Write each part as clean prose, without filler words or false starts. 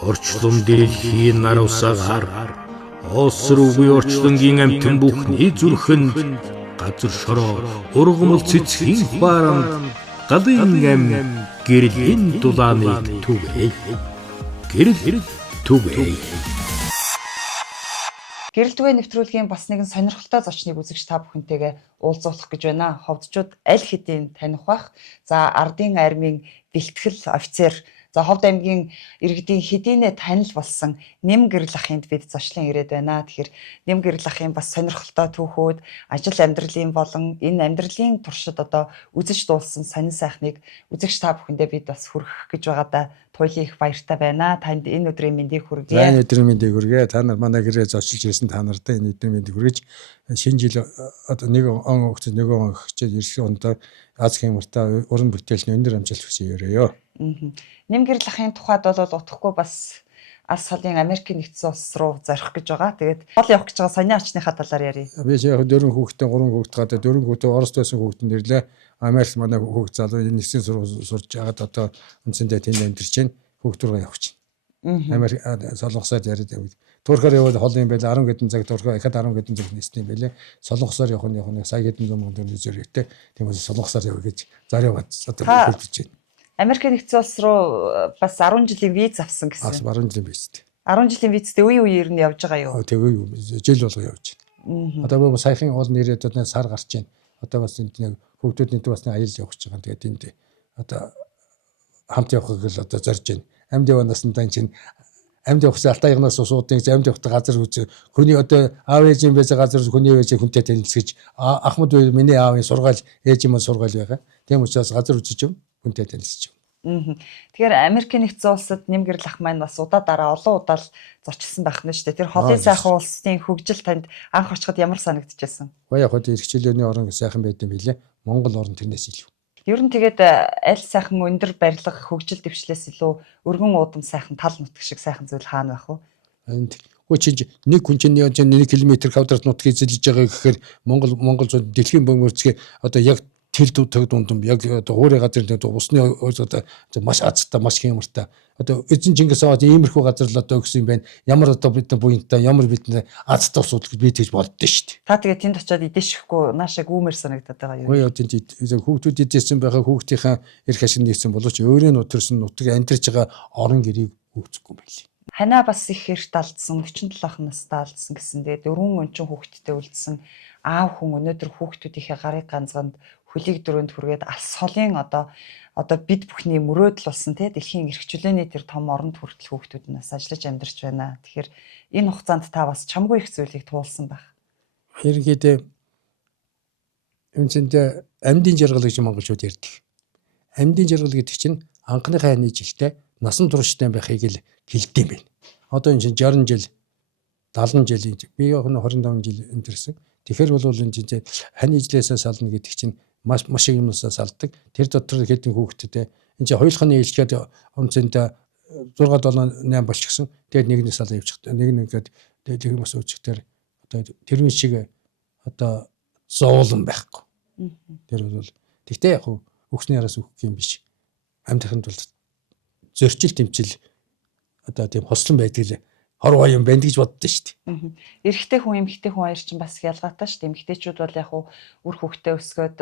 Орчлон дэлхийн нар усаагаар осруугүй орчлонгийн амтэн бүхний зүрхэнд газар шороо ургамал цэцгийн хуаранд галын ам гэрлийн дулааныг түгэй. Гэрэл түгэй. Гэрэл түгээх нэвтрүүлгийн бас нэгэн сонирхолтой зочныг үзэгч та бүхэнтэйгээ уулзуулах гэж байна. Ховдчууд аль хэдийн таних бах. За ардын армийн бэлтгэл офицер, за Ховд аймгийн иргэдийн хэдийнэ танил болсон Нэм гэрэл ахынд бид зочлон ирээд байна. Тэгэхээр Нэм гэрэл ахын бас сонирхолтой түүхүүд, ажил амьдралын болон энэ амьдралын туршид одоо үзэж дуулсан сонин сайхныг үзэгч та бүхэндээ бид бас хүргэх гэж байгаадаа туйлын их баяртай байна. Танд энэ өдрийн мэндийг хүргэе. За энэ өдрийн мэндийг хүргэе. Та нар манай гэрээ зочилж ирсэн та нартай энэ өдрийн мэндийг хүргэж шинэ жил одоо нэг он өгч нөгөө он өгчээд ирсэн ондоо аз хямртай уран бүтээлний өндөр амжилт хүсье өрөөё. Нэм гэрэл ахын тухайд бол утгагүй бас алс холын Америкийн нэгдсэн улс руу зорих гэж байгаа. Тэгээд гол явах гэж байгаа сони очныхаа талаар ярив. Би яг 4 хүүхдээ 3 хүүхэд гадаа 4 хүүхдээ Оросд байсан хүүхэд нэрлээ. Америкт манай хүүхэд залуу нэгдсэн сургууль сурж агаад одоо үндсэндээ тэнд амьдарч байна. Хүүхд рүү явах чинь. Америк солонгосоор яриад явдаг. Туркаар яваад хол юм байл 10 хэдэн цаг туркаар ихад 10 хэдэн цаг ниссэн юм байлээ. Солонгосоор явах нэг сая хэдэн зуун төгрөгийн зөрөгтэй. Тийм үү солонгосоор явах гэж зар яваад одоо хэлж байна. Америкийн нэгдсэн улс руу бас 10 жилийн виз авсан гэсэн. 10 жилийн визтэй. 10 жилийн визтэй үе үеэр нь явж байгаа юу? Тэгээ юу жил болго явж байна. Одоо би саяхан уул нэрээд одоо сар гарч байна. Одоо бас энд нэг хүүхдүүдийн төв бас нэг аялал явах гэж байгаа. Тэгээд энд одоо хамт явахыг л одоо зорж байна. Амьд яванаас нь дан чинь амьд явах алтай ягнаас суудын амьд явах газар үз. Хүний одоо аав ээж юм байж газар хүний ээж хүнтэй танилцгаж ахмад миний аавын сургаал ээж юм сургаал байгаа. Тийм учраас газар үзэж юм хүнтэй танилцж байна. Тэгэхээр Америкийн нэгдсэн улсад Нэм гэрэл ах маань бас удаа дараа олон удаа л зорчилсан байх нь шүү дээ. Тэр холын сайхан улсын хөгжил танд анх очиход ямар санагдчихсан? Яг хөө эрхчлөөний орон сайхан байд юм билээ. Монгол орн тэрнээс илүү. Ер нь тэгээд аль сайхан өндөр барилга хөгжил дэвшлээс илүү өргөн уудам сайхан тал нутг шиг сайхан зүйл хаана байх вэ? Энд хүчин нэг хүн чинь 1 км квадрат нутгийг эзэлж байгаа гэхээр Монгол дэлхийн бөмбөрцгийн одоо яг тэл дундам яг одоо хуурай газар усны одоо маш азтай маш хямртай одоо эзэн Чингис аваад иймэрхүү газар л одоо өгсөн юм байна. Ямар одоо бид буянтай ямар бидний азтай асуудал би тэгж боддоо шүү дээ. Та тэгээд тэнд очиод идэшихгүй наашаа гүүмэр санагдаад байгаа юу? Үгүй одоо хүүхдүүд идсэн байгаа хүүхдийнхаа эрх ашиг нийцсэн боловч өөрөө нутарсан нутаг амьдарч байгаа орон гэрийг үүсэхгүй байли. Ханаа бас их эрт алдсан 47 настай алдсан гэсэн. Тэгээд 4 өнчин хүүхэдтэй үлдсэн аав хүн өнөөдөр хүүхдүүдийнхээ гарыг ганцганд хөлийг дөрөнд хүргээд алс холын одоо бид бүхний мөрөөдөл болсон тий дэлхийн эрхчлөөний тэр том оронд хүртэл хүүхдүүд нь бас ажиллаж амьдарч байна. Тэгэхээр энэ хугацаанд та бас чамгүй их зүйлийг туулсан байх. Ерөнхийдөө үндсэндээ амьдын жаргал гэж монголчууд ярьдаг. Амьдын жаргал гэдэг чинь анхныхаа ханы жилдээ насан турштай байхыг л хэлдэг юм байна. Одоо энэ чинь 60 жил 70 жилийн би яг 25 жил амьдэрсэн. Тэгэхээр бол энэ чинь хань ижлээсээ сална гэдэг чинь маш их юмнасаа салдаг. Тэр дотор хэдэн хүүхэдтэй энэ чинь хоёулахны илчгээд онцондоо 6 7 8 болчихсон. Тэгээд нэгнээс салаа явчихдаг. Нэг нэгээд тэгээд юм бас үүсэхтэр одоо тэрвэн шиг одоо зовлон байхгүй. Тэр бол тэгтээ яг өгсний яраас өгөх юм биш. Амьдрахын тулд зөрчил тэмцэл одоо тийм хослон байдаг л хор гоём байна гэж боддоо шүү дээ. Эрэгтэй хүн эмэгтэй хүн хоёр чинь бас ялгаатай шүү дээ. Эмэгтэйчүүд бол яг үр хөвгтэй өсгөөд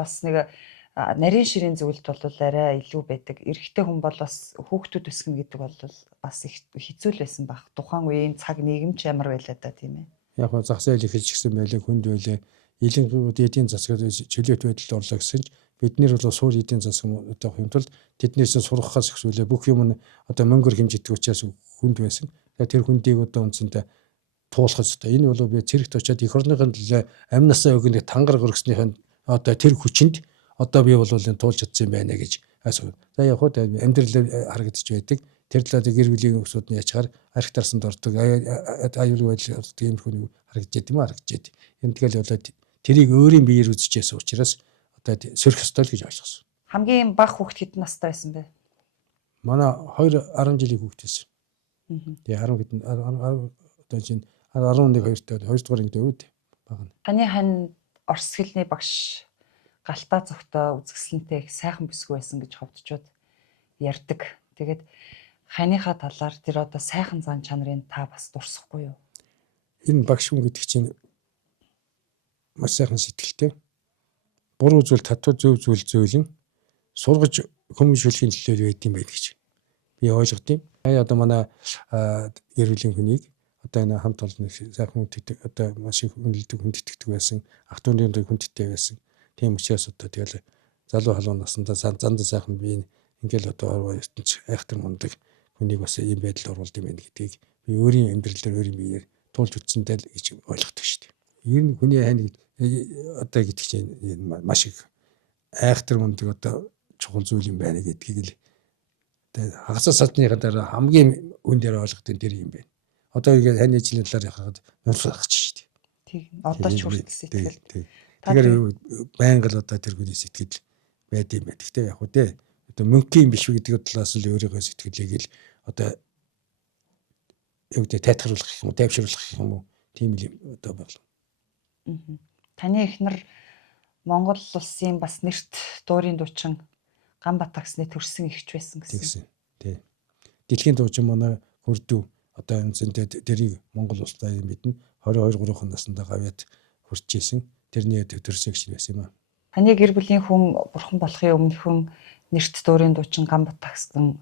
бас нэг нарийн ширийн зөвлөлт бол арай илүү байдаг. Эрэгтэй хүн бол бас хүүхдүүд өсгөнө гэдэг бол бас их хэцүү л байсан баг. Тухайн үеийн цаг нийгэм ч ямар байлаа да тийм ээ. Яг зах зээл их хэлчихсэн байлээ хүнд байлээ. Илэн эдийн засгаар чөлөөт байдалд орлоо гэсэн чинь бид нэр бол суур эдийн засаг одоо юм тул тэднээс сургахаас ихсүүлээ бүх юм нь одоо мөнгөөр хэмжигдэх учраас хүнд байсан. Тэр хүндийг одоо үндсэндээ туулах хэрэгтэй. Энэ бол би цэрэгт очиод эх орныхын төлөө амнасаа өгнө тангар гөргснийхэн одоо тэр хүчинд одоо би бол энэ туулж чадсан юм байна гэж асуу. За яг хоо амьдрал харагдаж байдаг. Тэр талаар гэр бүлийн өсвүүд нь яачаар архитарсанд ордог аюулгүй байдал ордог юм хүн харагдаж байд юм харагдаж байд. Энэ тэгэл болоод тэрийг өөрийн биеэр үзчихсэн учраас одоо сөрөх ёстой л гэж ойлгосон. Хамгийн бага хүүхэд хэдэн настай байсан бэ? Манай 10 жилийн хүүхэд байсан. Тэгээ 10 хэдэн одоо чинь 11 2-т 2 дугаар ангид өвд баг. Таны хань орс хэлний багш галтаа цогтой үзэсгэлэнтэй их сайхан бүсгүй байсан гэж ховдчууд ярьдаг. Тэгээд ханыхаа талаар тэр одоо сайхан зан чанарын та бас дурсахгүй юу? Энэ багш хүн гэдэг чинь маш сайхан сэтгэлтэй. Буруу зүйл татвар, зөв зүйл зөөлөн сургаж хүмүүжүүлэхийн төлөө байд юм байд гэж би ойлгодیں۔ Одоо манай гэр бүлийн хүнийг одоо энэ хамт олон сайхан хүндэтгэдэг одоо маш их үнэлдэг хүндэтгэдэг байсан. Ах トゥ уны хүндэттэй байсан. Тийм учраас одоо тэгэл залуу халуун наснда занд сайхан би ингээл одоо ертөнц айхтар мундаг хүнийг бас ийм байдалд оруулд юм байна гэдгийг би өөрийн амьдралаар өөрийн биеэр туулж үтсэндээ л гэж ойлгодог шүү дээ. Ер нь хүний хань одоо гэдэг чинь маш их айхтар мундаг одоо чухал зүйл юм байна гэдгийг л хагас садныхаа дараа хамгийн үн дээр ойлгохын тэр юм байна. Одоо ингээд хань ижлийн талаар яхаад нурсагч шүү дээ. Тийм. Одоо ч хүртэл сэтгэл. Тэгэхээр байнга л одоо тэр хүний сэтгэл байд юм байна. Гэхдээ яг хөө дээ одоо мөнгөний биш үү гэдэг талаас л өөрийнхөө сэтгэлийг л одоо өвдө тайтгаруулах юм уу, тайвшруулах юм уу тийм л юм одоо байна. Таны эхнэр Монгол улсын бас нэрт дуурийн дуучин Ганбат таксны төрсэн ихч байсан гэсэн. Тий. Дэлхийн дуучин манай хөрдөө одоо энэ зэнтэй дэрийг Монгол улстай юм бидэн 22-3 наснда гавьяд хүрчээсэн. Тэрний төрсөн ихч байсан юм аа. Таны гэр бүлийн хүн бурхан болохын өмнөхөн нэрт дуурийн дуучин Ганбат таксан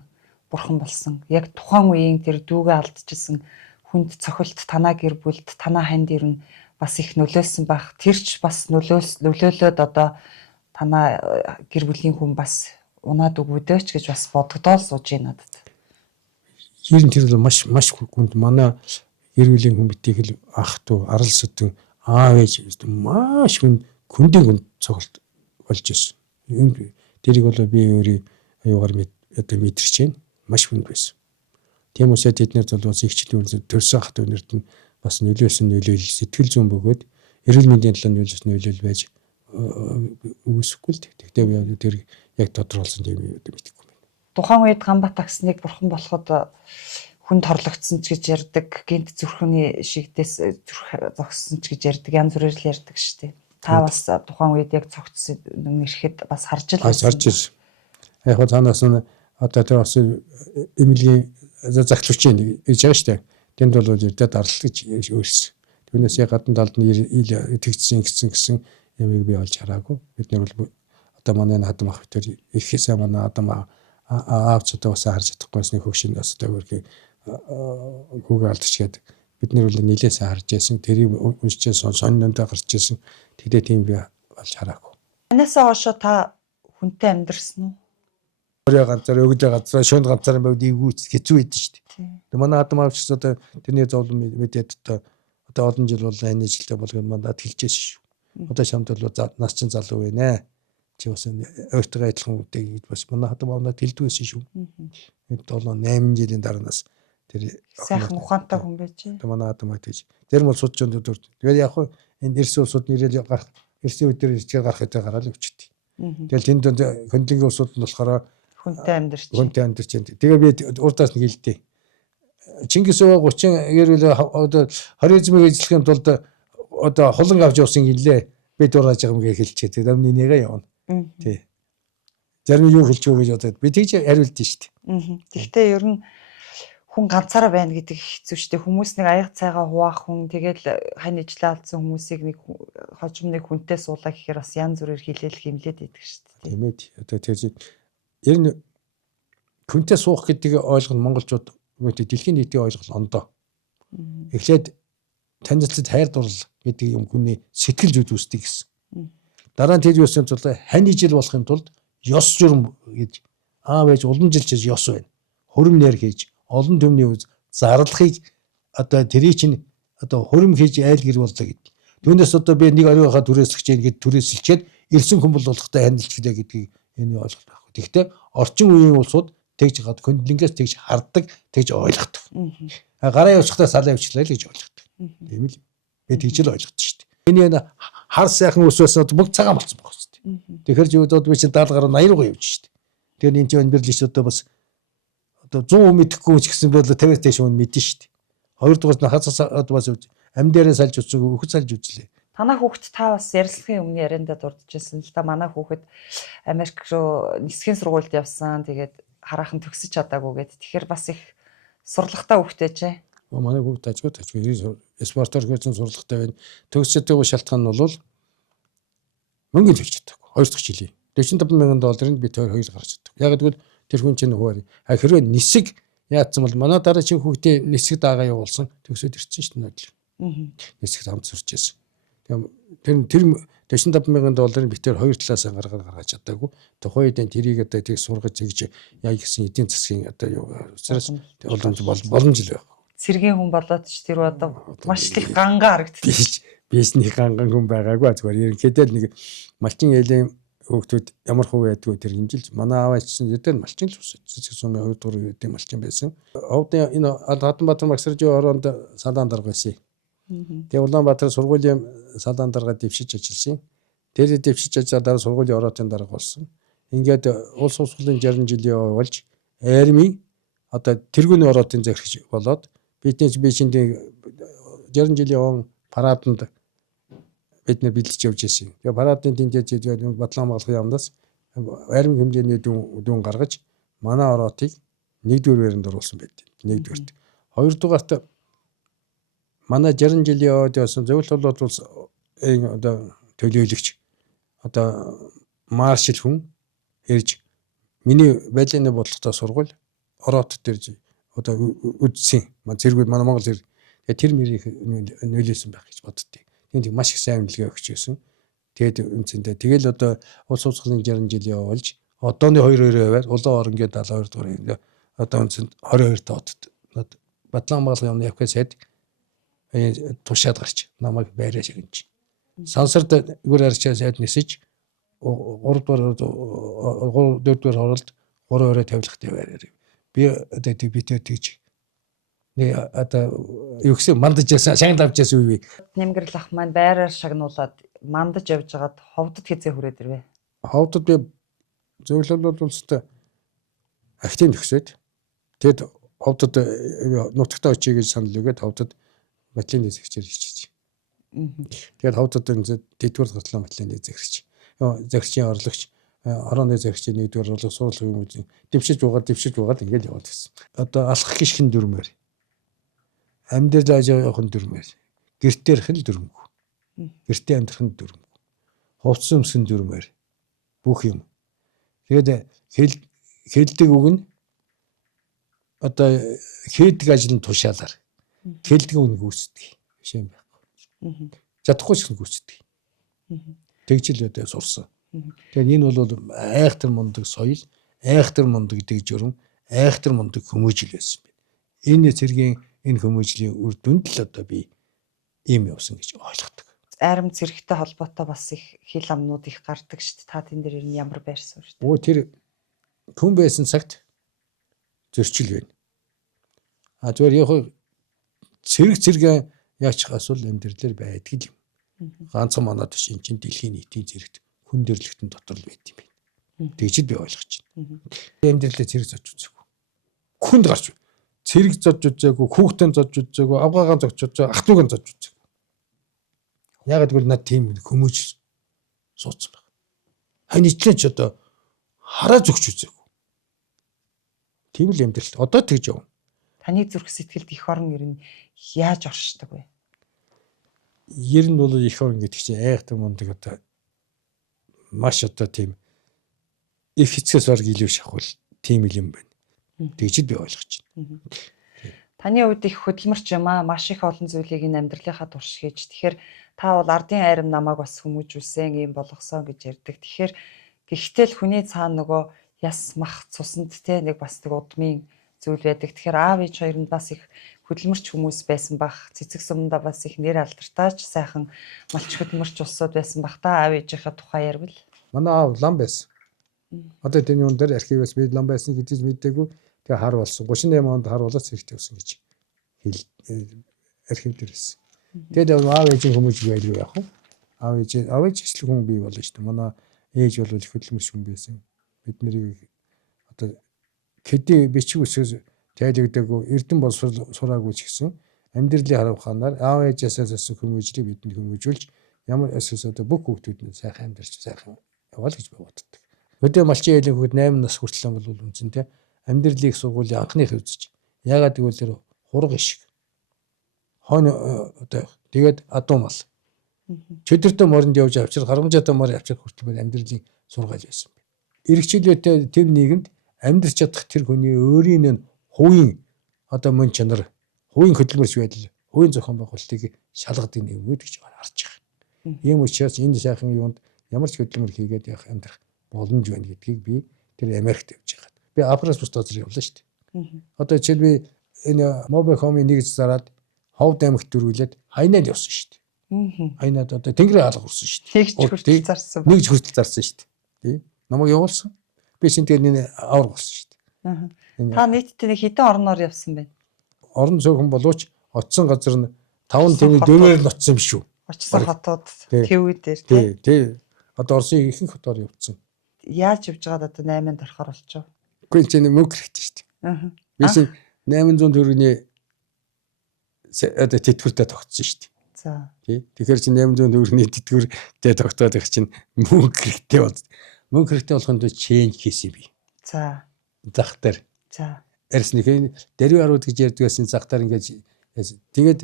бурхан болсон. Яг тухайн үеийн тэр дүүгээ алдчихсан хүнд цохилт танаа гэр бүлд танаа ханд ирнэ бас их нөлөөлсөн байх. Тэр ч бас нөлөөлөөд одоо танаа гэр бүлийн хүн бас унаад өгвөдөөч гэж бас бодогдоол сууж байна надад. Ер нь тэр маш хүнд манай гэр бүлийн хүн битийг л ах トゥ арал сүдэн аав ээж маш хүндийн хүнд цогт болж ирсэн. Тэрийг бол би өөрийн аюугаар одоо мэдэрч байна. Маш хүнд байсан. Тийм үсээ тэднэр бол ихчлэн төрсөн ах トゥ нэрд нь бас нөлөөсөн нөлөөлөл сэтгэл зүйн бөгөөд эрүүл мэндийн талаар нөлөөсөн нөлөөлөл байж үүсэхгүй л тэгтээ би тэр яг тодорхойлсон юм мэдэхгүй байна. Тухайн үед Ганбат таксныг бурхан болоход хүнд хорлогдсон ч гэж ярддаг, гинт зүрхний шигдээс зүрх зогссон ч гэж ярддаг, янз бүрээр л ярддаг шүү дээ. Та бас тухайн үед яг цогцсон нэрхэд бас харж л ирсэн. Яг хоо цаанаас нь одоо тэр бас эмнэлгийн загтлагчийн гэж байгаа шүү дээ. Тэнд бол ирдэ дарлал гэж өөрсөн. Түүнээс яг гадна талд нь ил тэгсэн гэсэн ямиг би олж хараагүй. Бид нар бол одоо манай хадам ах тэр ихэсээ манай хадам аавч одоо бас харж чадахгүйсний хөгшин бас одоо өөрхий хүүгээ алдчихгээд бид нар бол нилээсээ харж байсан. Тэрийг уншиж соннондоо гарч байсан. Тэгдээ тийм би олж хараагүй. Танаас хойшоо та хүнтэй амьдэрсэн үү? Өөрийн ганцаар өгдөө газар шөнд ганцаар байвд ивгүүц хэцүү байдсан шүү дээ. Тэгээ манай хадам аавч одоо тэрний зовлон мэдээд одоо олон жил бол энэ жилдээ болгоод мандад хэлжсэн шүү. Одоо чамд бол нас чин залуу байна. Чи бас өөртөө адилхан үтэй гэж бас манай хадам аавнад хэлдэг байсан шүү. Энд 7-8 жилийн дараанаас тэр сайхан ухаантай хүн байж. Манай хадам аав гэж. Тэр бол судж өнд төр. Тэгээд яг хуу энэ эрс улсууд нэрэл гарах эрсийн үдээр ирчээр гарах гэдэг гараал өчтдээ. Тэгэл тэнд хөндлөнгийн улсууд нь болохоор хүнтэй амьдэрч. Тэгээ би урдаас нэг хэлдэг. Чингис өвөө 30 гэрэл одоо хоризмыг эзлэхийн тулд одоо хулан авч явсан гэлээ би дураж байгаа юм гэж хэлчихээ. Тэгээд амны нэгэ явна. Тий. Зарим юу хэлчихв гэж бодоод би тэгж хариулдیں шүү дээ. Тэгвэл ер нь хүн ганцаараа байна гэдэг хэцүү шүү дээ. Хүмүүс нэг аяг цайгаа хуваах хүн тэгэл хань ижлээ алдсан хүмүүсийг нэг хожим нэг хүнтэй суулаа гэхээр бас янз бүрээр хилээл химлээд идэг шүү дээ. Тийм ээ. Одоо тэр ер нь хүнтэй суух гэдэг ойлголт монголчууд дэлхийн нийтийн ойлголт ондоо. Эхлээд танилцлаад хайр дурлал гэдэг юм хүний сэтгэл зүйд үүсдэг гэсэн. Дараа нь тэр юусэн тул хань ижил болохын тулд ёс журам гэж аав ээж улам жилчээс ёс байна. Хөрөм нэр хийж олон төмний үз зарлахыг одоо тэрий чинь одоо хөрөм хийж айл гэр боллоо гэдэг. Түүнээс одоо би нэг оройгоо түрээслэж гин гэд түрээсэлчээд ирсэн хүн болгохтой хандилж гэлээ гэдгийг энэ ойлголт байхгүй. Тэгэхдээ орчин үеийн улсууд тэгж гад хөндлөнгөөс тэгж харддаг, тэгж ойлгодог. Гараа явуулахдаа салаа явуулчлаа л гэж ойлгодог. Тийм л. Би тэгж л ойлгодог шүү дээ. Эний хар сайхан ус байсан мөг цагаан болсон байх шүү дээ. Тэгэхээр жигдод би чинь 70 гаруй 80 руу явж шүү дээ. Тэгэхээр энэ чинь өндөрлөж одоо бас одоо 100 мэдэхгүй ч гэсэн бол 50-аас дээш хүн мэдэн шүү дээ. Хоёрдугаар нь хацаас бас амь дээрээ салж үзсэн, өхөд салж үзлээ. Танаа хүүхэд та бас ярилцлагын өмнө яриандаа дурдж байсан л да. Манай хүүхэд Америк руу нисхийн сургуульд явсан. Тэгээд хараахан төгсөж чадаагүй гэд. Тэгэхээр бас их сурлагатай хөвгтэй ч. Манай бүгд ажгүй спортоор хөрсөн сурлагатай байна. Төгсөж байгаа шалтгаан нь бол мөнгө төлж чаддаг. 2 дахь жилийн $45,000-ыг бид хоёр гаргаж чаддаг. Яг гэвэл тэр хүн чинь хуваар. Хэрвээ нисэг яатсан бол манай дараагийн хүүхдээ нисэг дагаа явуулсан төгсөөд ирсэн шүү дээ. Нисэг хамт сурч ирсэн. Тэр $45,000-ыг бид хоёр талаас гаргаж чадаагүй. Тухайн үед тэрийг одоо тийг сургаж тэгж яг гэсэн эдийн засгийн одоо юу учраас боломж л байна. Цэргийн хүн болоод ч тэр одоо маш их гангаа харагддаг. Бизнес ганган хүн байгаагүй зүгээр ерөнхийдөө нэг малчин ялийн хүүхдүүд ямар хувь байдгүй тэр хэмжилж манай аавч чинь өдөр малчин л усаж сумын 2 дугаар үеийн малчин байсан. Овдын энэ Хатанбаатар Магсаржийн ороонд салаан дарга байсан. Тэгээ Улаанбаатар сургуулийн салаан дарга дэвшиж ажилласан. Тэр дэвшиж ажиллаад дараа сургуулийн ороотын дарга болсон. Ингээд улс урлын 60 жилийн болж армийн одоо тэргүүний ороотын захирагч болоод бидний чинь 60 жилийн он параданд бид нэр бэлдэж явж байсан. Тэгээ парадын тэнцэж батлан хамгаалахын яамнаас арми хэмжээний дүн гаргаж манай ороотыг 1-р байранд оруулсан байдаг. 1-р. 2-дугаарт манай 60 жилийн яваад явсан зөвлөлт болоод улс одоо төлөөлөгч одоо маршал хүн ирж миний байлааны бодлоготой сургууль ороот дээр одоо үдсэн. Зэрэгүүд манай Монгол зэрэг тэр мэрийг нөлөөсөн байх гэж боддгийг. Тэнд маш их сайн үнэлгээ өгч байсан. Тэгээд үнцэндээ тэгэл одоо улс урлын 60 жил явуулж одооны 2-2-аар улаан оронгийн 72 дугаар одоо үнцэнд 22 тоод батлан хамгаалах юмны явах сайд тушаад гарч намайг байраа шигэнч. Сансарт гүр арчаа сайд нисэж 3 дугаар 4 дугаар оролд 3-2 тавилгатай байраа. Би одоо битээ тэгж одоо юу гэсэн мандаж яасан шагнал авч яасан үе. Нэмгэрл ах маань байраар шагнуулаад мандаж явж хагаад ховдод хизээ хүрээд ирвэ. Ховдод би зөвлөл болстой актив төгсөөд тэгэд ховдод нутагтаа очие гэж санал өгөөд ховдод батлын зэгчээр хийчихсэн. Тэгэд ховдод дэдгүүр гартлаа батлын зэгч. Зэгчийн орлогч орооны зэгчийн 1-р орлого сурлагын үеийн дэвшиж угаад ингээд яваад байсан. Одоо алхах гიშхэн дүрмээр амьдэр ажаахан дүрмээр гэртээрх нь дүрмгүй. Гэртээ амьдрах нь дүрмгүй. Хувцсан өмсгөн дүрмээр бүх юм. Тэгээд хэлдэг үг нь одоо хийдэг ажил нь тушаалаар хэлдэг үг гүйцэтгэх биш юм байхгүй. Чадахгүй ч гүйцэтгэх. Тэгжил өдөө сурсан. Тэгээд энэ бол айхтар мундаг соёл, айхтар мундаг дэг журам, айхтар мундаг хүмүүжил байсан байна. Энэ цэргийн энэ хүмүүжлийн үр дүнд л одоо би ийм явсан гэж ойлгодог. Айрам цэрэгтэй холбоотой бас их хил амнууд их гардаг шүү дээ. Та тэн дээр ямар байрсан шүү дээ. Өө тэр хүн байсан цагт зөрчил байна. Зүгээр яг цэрэг яач асуул амьдралэр байдаг юм. Ганцхан манад биш энэ чинь дэлхийн нийтийн зэрэгт хүн дэрлэгтэн дотор л байд юм байна. Тэгж би ойлгож байна. Амьдралээ цэрэг зодж үзээгүй. Хүнд гарч цэрэг зодж үзээгүй, хүүхдэн зодж үзээгүй, авгаагаан зодж үзээгүй, ах トゥ угаан зодж үзээгүй. Яг гэвэл над тийм хүмүүжил суудсан байна. Хань ичлээ ч одоо хараа зүгч үзээгүй. Тийм л амьдрал. Одоо тэгж явна. Таны зүрх сэтгэлд их орон ер нь яаж оршдог вэ? Ер нь бол их орон гэдэг чинь айхтар мундаг одоо маш одоо тийм их хэцгээс орг илүү шахвал тийм юм байна. Тэгж би ойлгож байна. Таны хувьд их хөдөлмөрч юм аа, маш их олон зүйлийг энэ амьдралынхаа турш хийж. Тэгэхээр та бол ардын айрам намайг бас хүмүүжүүлсэн, ийм болгосон гэж ярьдаг. Тэгэхээр гэхдээ л хүний цаана нөгөө яс мах цуснд те нэг бас нэг удмын зүйл байдаг. Тэгэхээр аав ээж хоёр нь бас их хөдөлмөрч хүмүүс байсан бах. Цэцэг сумдаа бас их нэр алдартаач сайхан малч хөдөлмөрч улсууд байсан бах та аав ээжийнхээ тухай ярил. Манай аав лам байсан. Одоо тэний хүн дээр архивээс би лам байсан гэдгийг мэдээгүй. Тэгээ хар болсон. 38 онд хар болоод цэрэгтэй болсон гэж архив дээр байсан. Тэгээд аав ээжийн хүмүүж байлгүй яах вэ? Аав ээж хэсэг хүн бий болно шүү дээ. Манай ээж бол их хөдөлмөрч хүн байсан. Бид нарыг одоо хэдий бичиг үсгээс тайлбарладаг эрдэн бол сураагүй ч гэсэн амьдралын харав ханаар аав ээжээс асуусан хүмүүжлийг бидэнд хүмүүжүүлж ямар эсвэл одоо бүх хүүхдүүд нь сайхан амьдарч сайхан яваал гэж боддог. Өдөө малчин ялийн хүүхэд 8 нас хүртэл бол үнцэнтэй амьдралын их сургуулийн анхных үзэж. Ягаад гэвэл хурга шиг. Хойно одоо тэгээд адуу мал. Чөдөртөө моронд явж авчир, харамжаатай мор авчир хүртэл амьдралын сургаал байсан байна. Иргэжлээтэй тэр нийгэмд амьдрч чадах тэр хүний өөрийн хувийн одоо мөн чанар, хувийн хөдөлмөрч байдал, хувийн зохион байгуулалтыг шалгадаг нийгэм гэж харж байгаа. Ийм учраас энэ сайхан юунд ямар ч хөдөлмөр хийгээд явах амьдрах боломж байна гэдгийг би тэр Америкт явж байгаа. Би Африкаас бус газар явлаа шүү дээ. Одоо жишээл би энэ Мобихомын нэгж зараад Ховд аймагт дөрвүүлээд Хайнаад явсан шүү дээ. Хайнаад одоо Тэнгэрийн хаалга урсан шүү дээ. Нэгж хүртэл зарсан. Нэгж хүртэл зарсан шүү дээ. Тий. Намайг явуулсан. Би шинэ тэр нэг авар болсон шүү дээ. Та нийтдээ нэг хэдэн орноор явсан бэ? Орон цөөхөн болооч очсон газар нь 5 төвний дөрөөр нь очсон юм шүү. Очсон хотууд тэвүүд дээр тий. Одоо Оросын ихэнх хотоор явцсан. Яаж явж байгаад одоо 8-нд орохоор болчихов? Үгүй чинь мөнгө хэрэгтэй шүү дээ. Би чинь 800 төгрөгийн одоо тэтгэвртэй тогтсон шүү дээ. За. Тий. Тэгэхээр чи 800 төгрөгийн тэтгэвртэй тогтоод их чинь мөнгө хэрэгтэй бол. Мөнгө хэрэгтэй болохын тулд change хийсэн би. За. Зах дээр. За. Арснийхээ дэрүү арууд гэж ярьдаг байсан зах дээр ингээд тэгээд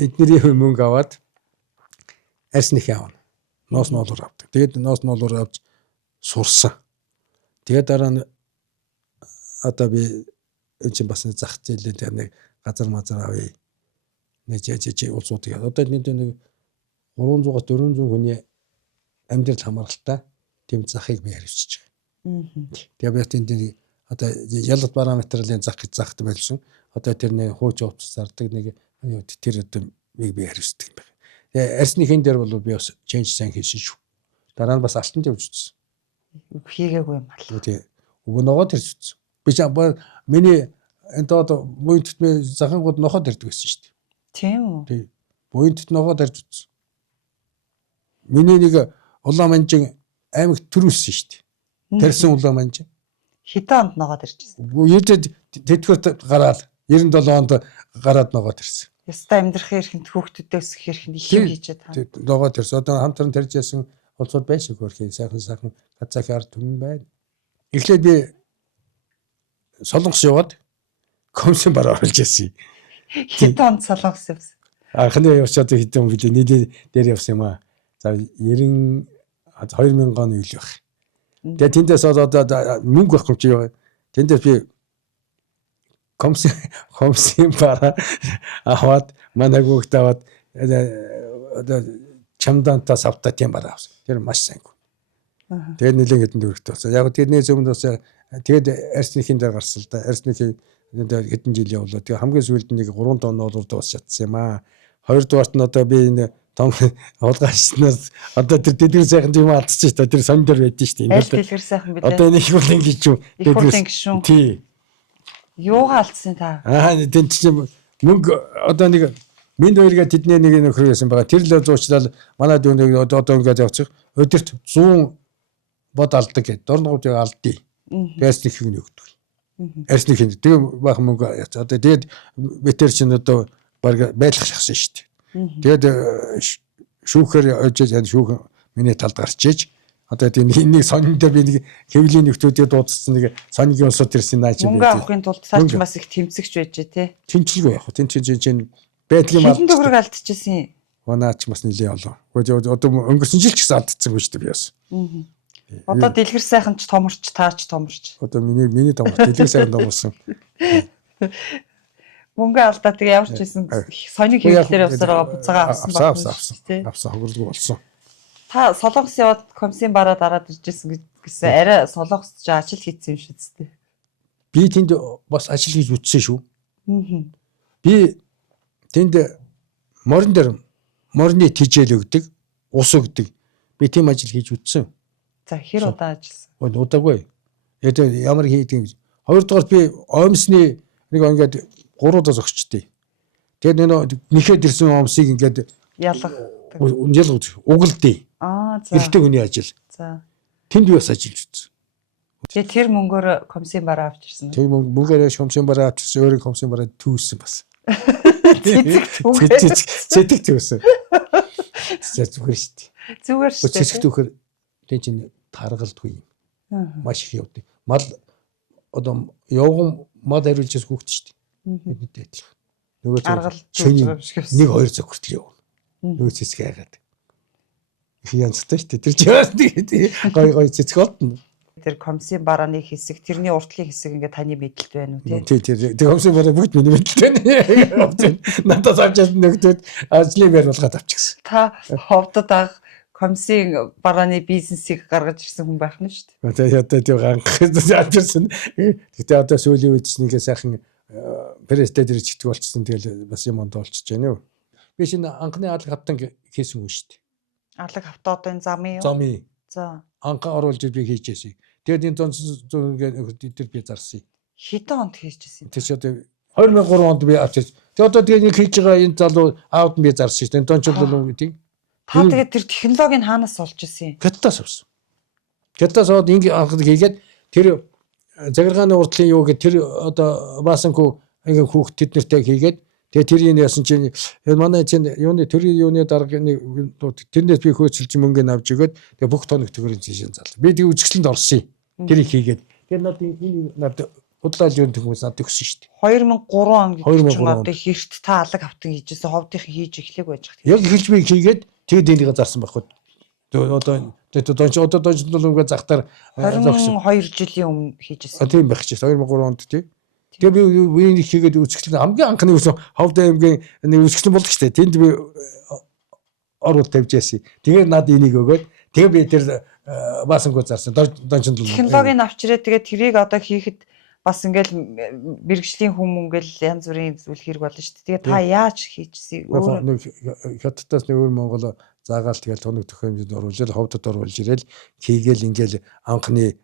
тэдний мөнгө аваад арснийхээ авна. Ноос ноолоор авдаг. Тэгээд ноос ноолоор авч сурсан. Тэгээд дараа нь одоо би энэ чинь бас зах зээлээ тэр нэг газар мазар авъя. Нэг жижиг улсуудыг одоо нэг 300-аас 400 хүний амьдрал хамааралтай тэм захыг би хариуцж байгаа. Тэгээд би тэнд одоо ялгал параметрлын зах гэж захт байлсан. Одоо тэр нэг хууч овц зардаг нэг тэр одоо би хариуцдаг юм байна. Тэгээд арсныхын дээр бол би бас change сайн хийсэн шүү. Дараа нь бас алтанд явж үзсэн. Хийгээгүй юм байна. Тийм. Өгнөгөө тэрж үзсэн. Би ч миний энэ одоо буйнт төтмө захангууд нохоод ирдэг байсан шүү дээ. Тийм үү? Тийм. Буйнт нохоод ирж үзсэн. Миний нэг улаан манжин аймагт төрүүлсэн шүү дээ. Тэрсэн улаан манжин. Хэдэн онд ногоод ирчихсэн? Үедэд тэтгэврт гараад 97 онд гараад ногоод ирсэн. Яста амьдрах эрхэнд хүүхдүүдээс хэрхэн их юм хийж байгаа. Ногоод ирсэн. Одоо хамтран тарьж яасан улсууд байсан хөрхийн сайхан газаахын ард түмэн байна. Эхлээд би Солонгос яваад комиссын бараа оруулж яасан. Хэдэн онд Солонгос явсан? Анхны явчаад хэдэн он билээ нийлээ дээр явсан юм аа. За 2000 оны үйл байх. Тэгээ тэндээс одоо мөнгө байхгүй чи яа. Тэндээс би комиссын бараа аваад манай хүүхд аваад одоо чамдаантаа савта тийм бараа авсан. Тэр маш сайнгүй. Тэгээд нэлээд хэдэн дөрөвтэй болсон. Яг тэрний зөвөнд бас тэгээд арсныхын дээр гарсан л да. Арсныхын хэдэн жил явлаа. Тэгээ хамгийн сүүлд нэг 3 тонн олорд бас чадсан юм аа. Хоёрдугаарт нь одоо би энэ том хулгайчнаас одоо тэр дэлгэр сайхан юм алдчих та тэр сонь дээр байдсан шүү дээ. Аль дэлгэр сайхан билээ. Одоо нэг их үлэн гэж юу. Дэлгэр. Тий. Юугаа алдсан та? Тэн чинь мөнгө одоо нэг минь хоёргээ тэдний нэг нөхөр байсан байгаа. Тэр л зуучлал манай дүүнийг одоо ингээд явчих. Өдөрт 100 бод алдаг гэдэг. Дорногууд алдъя. Тэгээс нэг хийг өгдөг. Арсны хин тэгээ баах мөнгө одоо тэгээд ветер чинь одоо баг байлгах шахсан шүү дээ. Тэгээд шүүхээр очиж шүүх миний талд гарч иж одоо тийм нэг сонин дээр би нэг хэвлийн нөхдүүдийг дуудсан нэг сонигийн улсууд ирсэн наач юм байна. Мөнгө авахын тулд цаач бас их тэмцэгч байж тий. Тэнцэлгүй яах вэ? Тэнцэн байдгийн мал. Хэдэн төгрөг алдчихсан. Манаач бас нэлээ олоо. Одоо өнгөрсөн жил ч гэсэн алдчихсан шүү дээ би бас. Одоо дэлгэр сайхан ч томорч таач томорч. Одоо миний томорч дэлгэр сайхан томорсон. Мөнгө алдаа тэгээ ямар ч байсан соник хийлээр явсараа буцаага авсан хогрлог болсон. Та Солонгос яваад комиссын бараа дараад иржсэн гэсэн арай Солонгосч ажил хийсэн юм шүү дээ. Би тэнд бас ажил хийж үтсэн шүү. Би тэнд морины тижэл өгдөг, ус өгдөг. Би тийм ажил хийж үтсэн. За хэр удаа ажилласан? Удаагүй. Ямар хийдэг юм. Хоёрдугаар би оймсны нэг ингээд 3 удаа зогсчтой. Тэгээд нэхэд ирсэн омсыг ингээд угалдъя. За. Эрэгтэй хүний ажил. За. Тэнд би бас ажиллаж үзсэн. Тэгээд тэр мөнгөөр комиссын бараа авч ирсэн. Тэр мөнгөөр комиссын бараа авчихсан, өөрөө комиссын бараа түүсэн бас. Цэцэг түүсэн. Зүгээр шүү дээ. Зүгээр шүү дээ. Цэцэг түүхээр тэн чинь таргалдгүй юм. Маш их явдаг. Мал одоо явган мод хариулжээс хүүхэд шүү дээ. Бидний адилхан. Нөгөө Аргал шөнийн зүүж байгаа биш гэсэн. 1-2 цаг хүртэл явна. Нөгөө цэцэг хайгаад. Их янзтай шүү дээ. Тэр жаас тэгээд гой цэцэг болтно. Тэр комиссын барааны хэсэг, тэрний уртлын хэсэг ингээд таны мэдлэлт байна уу тий? Тий. Тэр хүмүүсийн бараа бүгд миний мэдлэлтэй байна. Надад авчаад нөгдөөд ажлын байр болгоод авчихсан. Та ховдод ах комиссын барааны бизнесийг гаргаж ирсэн хүн байх нь шүү дээ. Тэгээ одоо тийм ганх авчирсан. Гэтэ одоо сүүлийн үед ч нэгэ сайхан престед ирж итг болчихсон. Тэгэл бас юм ондолчихж байна юу. Би шинэ анхны алга хавтан хийсэн хүн шүү дээ. Алаг хавтаа одоо энэ замын юу? Замын За. анх оруулж би хийжээсэн. Тэгээд энэ дон ингээд тэр би зарсан. Хэдэн онд хийжсэн? Тэр ч одоо 2003 онд би авчиж. Тэгээд одоо тэгээд нэг хийж байгаа энэ залуу аауд нь би зарсан шүү дээ. Энэ донч бол үү тийм. Та тэгээд тэр технологиг хаанаас олж ирсэн юм? Гаттаас авсан. Гаттаас аваад ингэ анх хийгээд тэр загиргааны урдлын юу гэдэг тэр одоо баасанку ингээ хүүхд тэд нартай хийгээд тэгээ тэр юм яасан чинь манай чинь юуны төрийн юуны дарга тэрнээс би хөөцөлж мөнгө авч өгөөд тэгээ бүх тоног төгрөгийн жишээ зал. Би тэг үзэсгэлэнд орсон юм. Тэрийг хийгээд. Тэр надад худлаал юм хүмүүс надад өгсөн шүү дээ. 2003 он гэдэг чинь одоо хэрт та алаг хавтан хийжсэн ховдынх хийж эхлэх байж байгаа. Яг эхэлж би хийгээд тэгээд энийг зарсан байхгүй. Одоо донч бол ингээ захтаар 22 жилийн өмнө хийжсэн. Тийм байх чинь 2003 онд тий. Тэгээ би үеийг хийгээд үзэсгэлэн хамгийн анхны үсэн ховд аймгийн нэг үзэсгэлэн болдог шүү дээ. Тэнд би оруулж тавьжсэн. Тэгээ над энийг өгөөд тэгээ би тэр баасангүй зарсан. Дончонд л технологиг авчирээ тэгээ тэрийг одоо хийхэд бас ингээл мэрэгжлийн хүмүүс ингээл янз бүрийн зүйл хэрэг болно шүү дээ. Тэгээ та яаж хийжсэн? Хятадаас нэг өөр Монгол заагаал тэгэл тоног төхөөрөмжөнд оруулж ил ховдод оруулж ирэл хийгээл ингээл анхны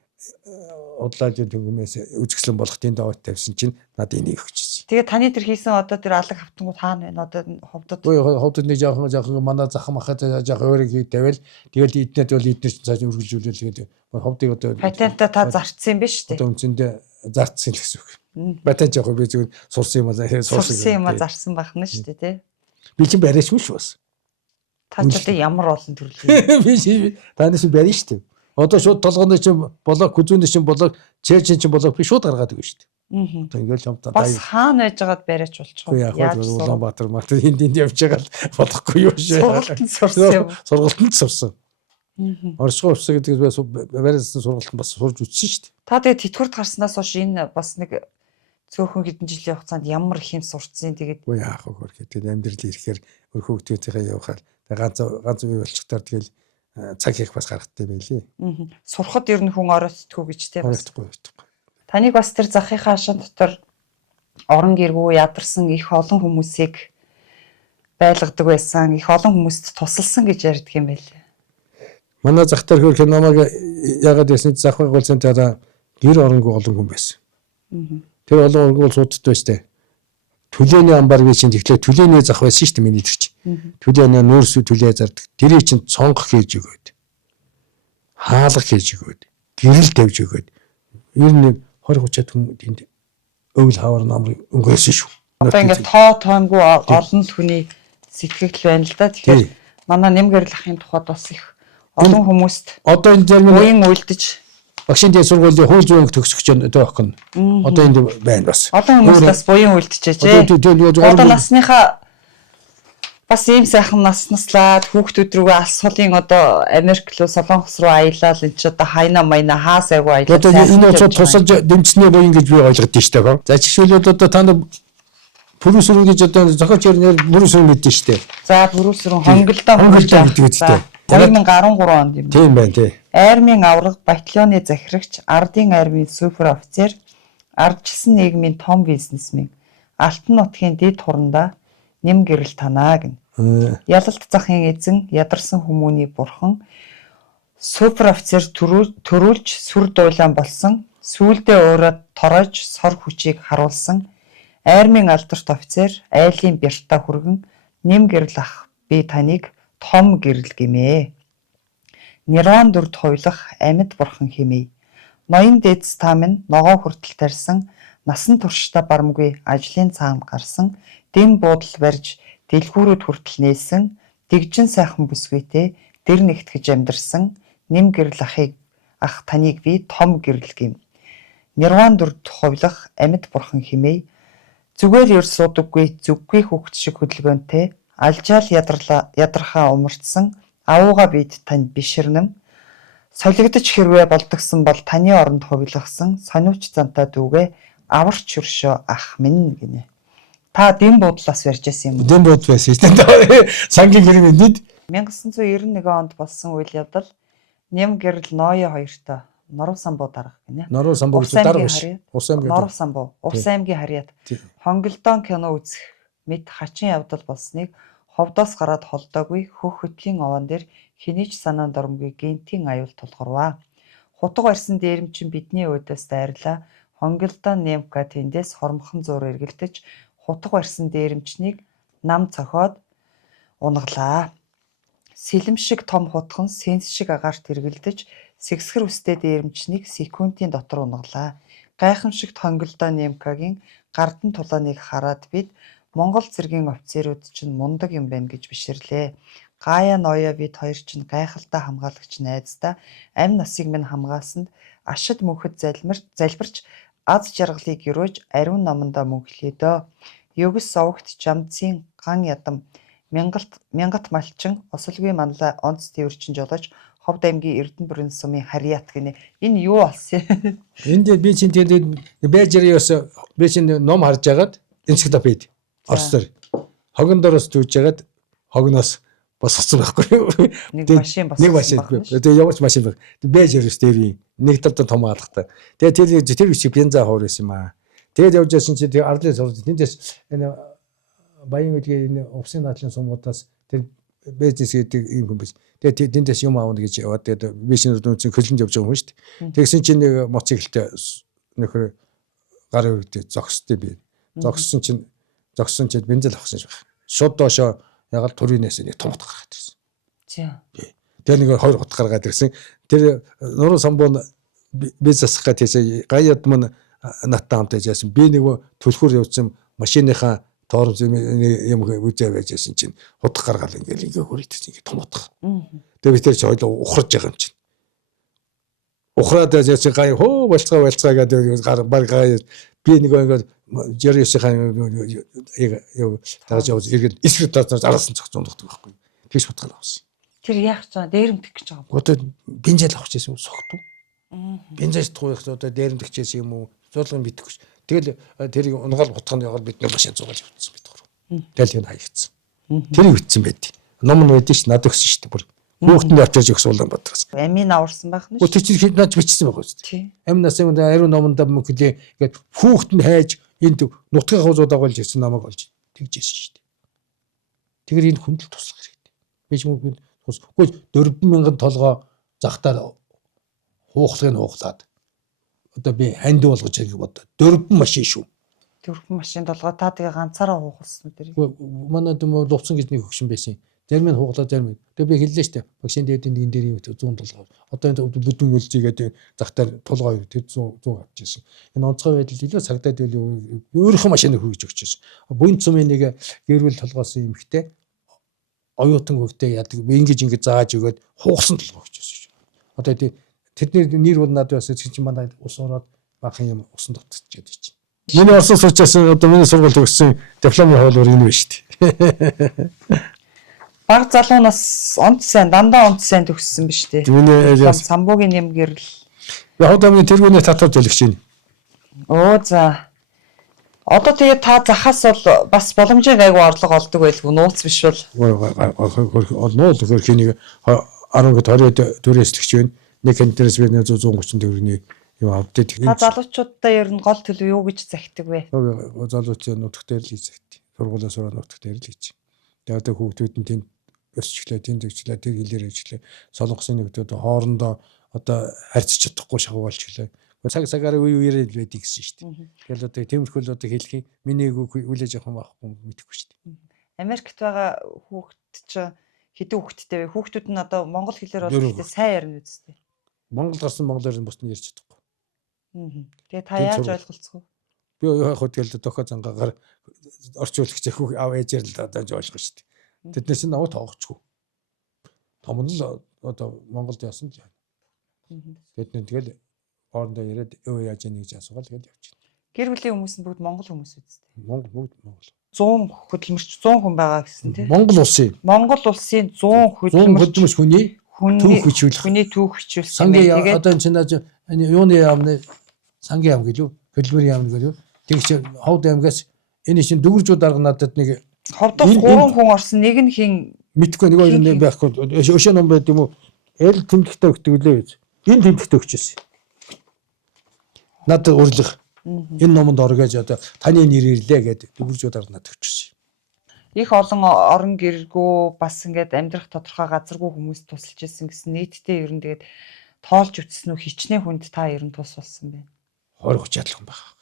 удлаажийн төгөөмөөс үзэсгэлэн болох тэнд аваад тавьсан чинь надад энийг өгчихсэн. Тэгээ таны тэр хийсэн одоо тэр алаг хавтангууд хаана байна? Одоо ховдод. Ховдод нэг жоохон манай захам ахад жоохон өөрийг хий тавиал тэгэл эднэд бол эднэр чинь цааш үргэлжлүүлэл тэгээд ховдыг одоо патентаа та зарцсан юм биш үү? Одоо үндсэндээ зарцсан л гэсэн үг. Патент яг би зүгээр сурсан юм аа сурсан юм аа зарсан байх нь шүү дээ тий. Би чинь барьж мш бас. Та ч одоо ямар олон төрлийн. Би танаас барьж штеп. Одоо шууд толгооны чинь болоо күзүүний чинь болоо чэйчин чинь болоо би шууд гаргаад өгнө штеп. Одоо ингээл хамтаа бас хаана байжгаад барьж болчихоо. Яаж Улаанбаатар мат энд явж байгаа л болохгүй юу шээ. Сургалтанд сурсан. Оршихуй урсаа гэдэг барьсан сургалтанд бас сурж үзсэн штеп. Та тэгээ тэтгэврт гарснаас хойш энэ бас нэг цөөхөн хэдэн жилийн хугацаанд ямар хэм сурцсан тэгээд үгүй яах вэ хөрх тэгээд амьдрал ирэхээр өр хөөгтөөтэйгээ явахаар ганц үе болчихдоор тэгэл цаг их бас гарахтай байлээ. Сурахад ер нь хүн оройтгүй гэж те бас. Оройтгүй. Таныг бас тэр захынхаа хашаан дотор орон гэргүй ядарсан их олон хүмүүсийг байлгадаг байсан, их олон хүмүүст тусалсан гэж ярьдаг юм байлээ. Манай зах дээр хөрх намайг ягаад ясны захын гол центр гэр оронгүй олон хүн байсан. Тэр олон оронгүй суудтай байж тээ. Түлээний амбар би чинь тэгэхээр түлээний зах байсан шүү дээ миний тэр чинь. Түлээний нүүрс түлээ зардаг. Тэрийг чинь цонгох хийж өгөөд. Хаалгах хийж өгөөд. Гэрэл тавьж өгөөд. Ер нь 20-30 хүн тэнд өвөл хавар намрыг өнгөрөөсөн шүү. Одоо ингээд тоонгүй олон хүний сэтгэл байна л да. Тэгэхээр манай нэм гэрэл ахын тухайд бас их олон хүмүүст одоо энэ зарим үеийн үйлдэж багшийн дэд сургуулийн хууль зүйн төгсгч байгаа юм. Одоо энд байна бас. Олон хүмүүс бас буян үйлдчихэж. Одоо насныхаа бас ийм сайхан наснаслаад хүүхдүүд рүүгээ алс сулын одоо Америк руу Солонгос руу аялал энэ ч одоо хайна майна хаас айгу аялал. Одоо энэ очоод тусалж дэмжсэний буян гэж би ойлгоод байна шүү дээ. За жишээлбэл одоо та нар Бүрүсрэн гэж одоо зохиолч ярнаар Бүрүсрэн мэдэн шүү дээ. За Бүрүсрэн хонголдоо гэдэг үстэй. 2013 онд юм. Тийм байна тий. Армийн авраг батальоны захирагч, ардын армийн супер офицер, ардчилсан нийгмийн том бизнесмен, Алтан нутгийн дэд хурандаа нэм гэрэл танаа гэн. Ялалт захын эзэн, ядарсан хүмүүний бурхан, супер офицер төрүүлж сүр дуйлан болсон, сүүлдээ өөрөө торойж сор хүчийг харуулсан, армийн алдарт офицер, айлын бярта хүргэн, нэм гэрэл ах би таныг том гэрэл гэмээ. Нирван дүрд хуйлах амьд бурхан хэмээй. Ноён дээдс та минь ногоо хүртэл тарьсан, насан туршдаа барамгүй ажлын цаам гарсан, дэм буудал барьж дэлгүүрүүд хүртэл нээсэн, дэгжин сайхан бүсгүйтэй дэр нэгтгэж амьдарсан, нэм гэрэл ах таныг би том гэрэл гэм. Нирван дүрд хувилах амьд бурхан химээ зүгээр ер суудаггүй зүггүй хөвгт шиг хөдөлгөөнтэй алжаал ядрахаа умарчсан авууга бид танд биширнэм солигдож хэрвээ болдгсон бол таны оронд хувилгасан сониуч зантай дүүгээ аварч өршөө ах минь гинэ. Та дэм буудлаас барьж байсан юм. Дэм бууд байсан шүү дээ. Сангийн гэрээ мэдэд 1991 онд болсон үйл явдал Нэм гэрэл Ноё хоёртой Норов самбуу дарга гинэ. Норов самбуу Увс дарга аймгийн биш. харьяат. Ус аймгийн Норов самбуу. Увс аймгийн харьяат. Хонгилдон кино үзэх мэд хачин явдал болсныг ховдоос гараад холдоогүй хөх хөтлийн овоон дээр хинийч санаанд оромгүй гентийн аюул тулгарваа. Хутга барьсан дээрэмчин бидний өөдөөс дайрлаа. Хонгилдон Немка тэндээс хормхон зур эргэлдэж хутга барьсан дээрэмчнийг нам цохоод унгалаа. Сэлэм шиг том хутхан сенс шиг агаарт эргэлдэж сэгсгэр үстэй дээрэмчнийг секундын дотор унгалаа. Гайхамшигт Хонгилдон Немкагийн гардан тулааныг хараад бид Монгол цэргийн офицерууд чинь мундаг юм байна гэж биширлээ. Гая Ноё бид хоёр чинь гайхалтай хамгаалагч найздаа амь насыг минь хамгаалсанд ашид мөнхөд залбирч аз жаргалыг өрөөж ариун номондоо мөнхлээ дөө. Ёгс овогт жамцын ган ядам мянгат малчин осолгүй манлай онц төвөрчин жолооч Ховд аймгийн Эрдэнэ бүрэн сумын харьяат гинэ. Энэ юу болсон юм? энд би чинь тэгээд бэжэрээс би чинь ном харж агаад энциклопеди орсоор хогондороос түүж агаад хогноос босгоцсон байхгүй. Нэг машин босгосон. Нэг машин. Тэгээд ямар ч машин баг. Бэжэрээс дээр нэг талд том хаалгатай. Тэгээд тэр үчиг бенза хоор байсан юм аа. Тэгээд явж ясан чи тэр арлын сурд тэндээс энэ баян үдгээ энэ увсын надлын сумуудаас тэр бизнес гэдэг юм хүн биш. Тэгээд тэндээс юм аавна гэж яваад тэгээд бизнес нүүцэн хөлөнд явж байгаа хүн шүү дээ. Тэгсэн чинь нэг моциклтэй нөхөр гар өргөдөө зогсдөө би. Зогссон чинь бензин авахсан шүү. Шууд доошоо ягаад төрийнээс нэг том утга гаргаад ирсэн. Тийм. Тэгээд нэг хоёр утга гаргаад ирсэн. Тэр нуруу самбуу бизнес асах гэж гаяд мань наттай хамт яжсэн. Би нэг төлхөр явуулсан машиныхаа тоор юм үзээ байжсэн чинь утга гаргаад ингээ хөрийдсэн ингээ том утга. Тэгээ би тэр чи хоёул ухарж байгаа юм чинь. Ухраад яжсэн гай хөө болцгаа гэдэг баг гай би нэг ингээ жирээсийн яг тааж явж иргэд эсрэг таацнаас араас нь цогц ундахдаг байхгүй. Тэгш утга авсан. Тэр яах вэ? Дээрэмдэх гэж байгаа юм. Одоо бензин авах гэсэн юм согтуу. Бензин тух одоо дээрэмдэх гэсэн юм уу? Зуулган бидэхгүй. Тэгэл тэрийг унгаал утганд яваад бидний машин зугаал явуулсан бид гурав. Тэгэл энэ хаягдсан. Тэрийг үтсэн байд. Ном нь байдсан ш над өгсөн ш бүр. Хүүхдэнд авчирж өгсөн Улаанбаатараас. Амийн аварсан байх нь ш. Тэр чинь над бичсэн байгаа үст. Амь насын ариун номонд мөхлөө ингээд хүүхдэнд хайж энд нутгийн хавзууд агуулж ирсэн намайг олж тэгжсэн ш. Тэгэр энэ хүндэл туслах хэрэгтэй. Би ч мөн тусахгүй 40000 толгой захтаар хуухлагыг хуухлаад одоо би ханд болгож байгааг бод 4 машин шүү. 4 машин толгой та тэгээ ганцаараа хуухсан үү тэр? Манай дөмө лувцсан гэж нэг хөгшин байсан. Зарим нь хуухлаа зарим. Тэгээ би хэллээ штэ. Багшийн дээд нэг энэ дээр юм 100 толгой. Одоо энэ бүдүүн өлзийгээд захтаар толгой тэр 100 авчихсан. Энэ онцгой байдал илүү сагдаад байл өөрийнхөө машиныг хөргөж өгчихсэн. Буйн цумын нэг гэрвэл толгоосон юмхтэй оюутан хөвгтэй яадаг ингэж зааж өгөөд хуухсан толгой өгчихсэн шүү. Одоо тэдний нэр бол надад бас чинь манай ус ороод бахан юм усан дотчиход чинь. Миний орсон суучаас одоо миний сургууль төгссөн дипломын хуулиар энэ байна шүү дээ. Баг залуунаас онц сайн дандаа онц сайн төгссөн биз дээ. Миний самбуугийн юм гэрэл. Яг одоо миний тэргүүний татвар төлөгч юм. Оо за. Одоо тэгээ та захаас бол бас боломжийн гайгүй орлого олдог байлгүй нууц биш бол. Нууц хөрхийг 10-20 төрөөслөгч байна. Нэг хэнтерс би 130 төгрөгийн юм авдээ. Та залуучуудаа ер нь гол төлөв юу гэж захидаг вэ? Залуучууд нутагт дээр л хийж захидаг. Сургуулийн сураа нутагт дээр л хийж. Тэгээ одоо хүүхдүүд нь тэнд өсчлээ, тэнд зөвчлээ, тэр хэлээр ажиллаа. Солонгосын нэгдүүд хоорондоо одоо харьцаж чадахгүй шахуу болж гэлээ. Цаг цагаараа үе үеэр л байдаг гэсэн шүү дээ. Тэгэл одоо тиймэрхүү л одоо хэлхийн миний хүлээж авах юм байхгүй мэдэхгүй шүү дээ. Америкт байгаа хүүхд ч хэдэн хүүхдтэй вэ? Хүүхдүүд нь одоо монгол хэлээр бол ихтэй сайн ярина үсттэй. Монгол гарсан монголоор нь бусд нь ярьж чадахгүй. Тэгээ та яаж ойлголцох вэ? Би яг хөө тэгэл дохоо зангаагаар орчуулагч хүү аав ээжээр л одоо ойлгох шүү дээ. Тэднээс нь аваа тоогочгүй. Том нь л одоо Монголд яасан л. Тэдний тэгэл хоорондоо яриад өө яаж яах гэж асуугаад тэгээд явчихна. Гэр бүлийн хүмүүс нь бүгд монгол хүмүүс үстэй. Монгол. 100 хөдөлмөрч 100 хүн байгаа гэсэн тийм. Монгол улсын Монгол улсын 100 100 хөдөлмөрч хүний түүх хүчүүлэх. хүний түүх хүчүүлсэн Сангийн тэгээд одоо энэ юуны яамны сангийн яам гэлүү хөдөлмөрийн яам гэлүү тэгч ховд аймгаас энэ чинь дүүржүүд дарга надад нэг ховдоос 3 хүн орсон нэг нь хин мэдгүй нэг хоёр нэг байхгүй өшөө ном байд юм уу эл тэмдэгтэй өгдөг лээ. Энэ тэмдэгтэй өгчээсэн. Надад урилга энэ номонд оргож одоо таны нэр ирлээ гэдэг дүүржүүд дарга надад өгчээсэн. их олон орон гэргүү бас ингээд амьдрах тодорхой газаргүй хүмүүс тусалж ирсэн гэсэн нийтдээ ер нь тэгээд тоолж үтсэн үү хичнээн хүнд та ер нь тус болсон байна. 20 30 адилхан байна.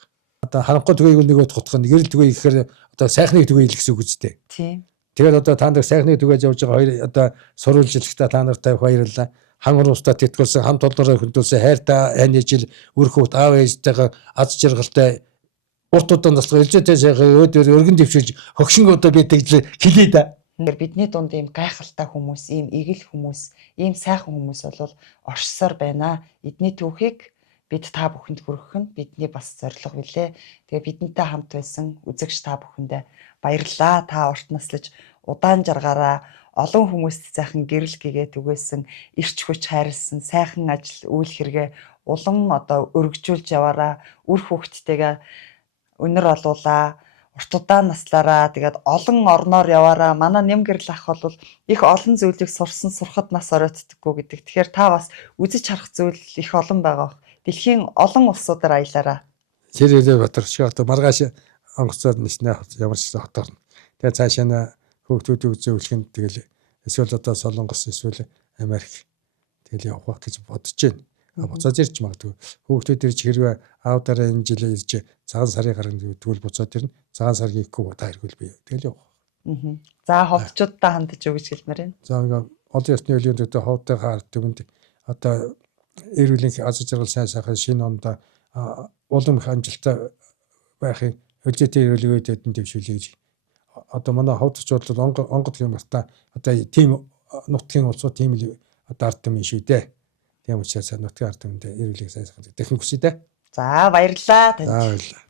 Одоо харанхуй түгээг нэгөөд хотгох нь гэрэл түгээ ихээр одоо сайхныг түгээ илгэсэн үг үстэй. Тийм. Тэгээд одоо та нар сайхныг түгээж явж байгаа хоёр одоо сурвалжилтаа та нартай баярлалаа. Хангар устаа тэтгүүлсэн хамт олоороо хөндүүлсэн хайртай хань жил өрхөвт аав ээжтэйгээ аз жаргалтай урт удаан таслах илжээтэй сайхан өөдөр өргөн дэвшүүлж хөгшин одоо би тэглээ хэлээ да. Бидний дунд ийм гайхалтай хүмүүс, ийм игэл хүмүүс, ийм сайхан хүмүүс бол оршсоор байна. Эдний түүхийг бид та бүхэнд хүргэх нь бидний бас зорилго билээ. Тэгээ бидэнтэй хамт байсан үзэгч та бүхэндээ баярлалаа. Та урт наслаж удаан жаргаараа олон хүмүүст сайхан гэрэл гэгээ түгээсэн, ирч хүч хайрлсан, сайхан ажил үйл хэрэгэ улам одоо өргөжүүлж яваараа, үр хөвгттэйгээ өнөр олуулаа. Урт удаан наслаараа тэгээд олон орноор яваараа. Манай нэм гэрэл ах бол их олон зүйлийг сурсан сурахад нас оройтдаггүй гэдэг. Тэгэхээр та бас үзэж харах зүйл их олон байгаа. Дэлхийн олон улсуудаар аялаараа. Сэрэлээ Батар шиг одоо маргааш онгоцоор нэснэ ямар ч хотоор. Тэгээд цаашаа нь хүүхдүүдийг зөвлөхөнд тэгэл эсвэл одоо Солонгос эсвэл Америк тэгэл явах гэж бодож байна. Буцаад ирж магадгүй. Хүүхдүүд ирж хэрвээ аавдараа энэ жил ирж цагаан сарын гарна тэгвэл буцаад ирнэ. Цагаан сар хийхгүй та иргүүл би тэгэл явах. За ховдчуудтай хандаж өгч хэлмээр байна. За ингээ олон ёсны хөлийн төдөө ховдынхаа ард түмэнд одоо эрүүлийн аз жаргал сайн сайхан шинэ онд улам их амжилттай байхын хөлжөөтэй эрүүлийн үедэд дэвшүүлээ гэж. Одоо манай ховдчууд бол онгод гэх юм та одоо тийм нутгийн улсууд тийм л одоо ард түмэн шүү дээ. Тийм учраас нутгийн ард түмэнд эрүүлэг сайн сайхан техник хүсье дээ. За баярлалаа. За баярлалаа.